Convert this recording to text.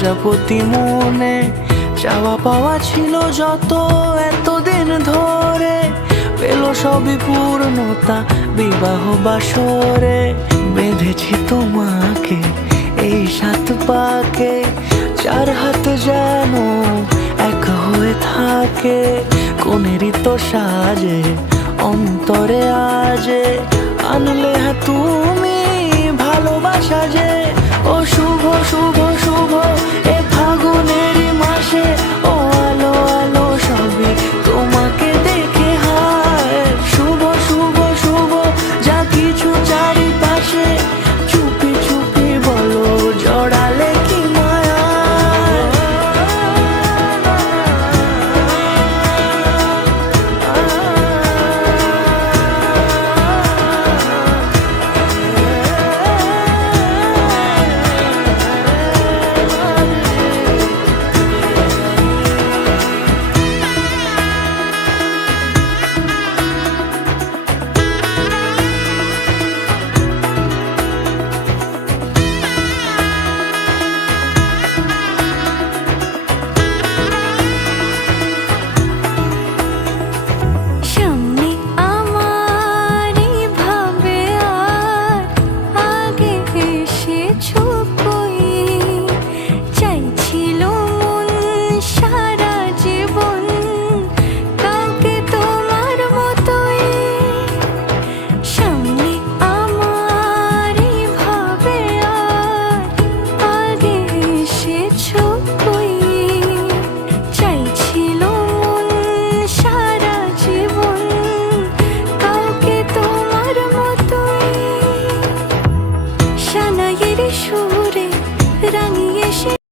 প্রজাপতি মনে চাওয়া পাওয়া ছিল যত এতদিন ধরে, পেল সবই পূর্ণতা বিবাহ বাসরে। বেঁধেছি তোমাকে এই 7 পাকে, 4 হাত যেন এক হয়ে থাকে। কোনেরই তো সাজে অন্তরে আজে আনলে তুমি ভালোবাসা যে। ও শুভ শুভ শুভ এ ফাগুনেরই মাসে, ও আলো আলো সবই তোমাকে দেখে হায়। শুভ শুভ শুভ যা কিছু চারিপাশে, চুপি চুপি বলো জড়ালে কি মায়া। সুর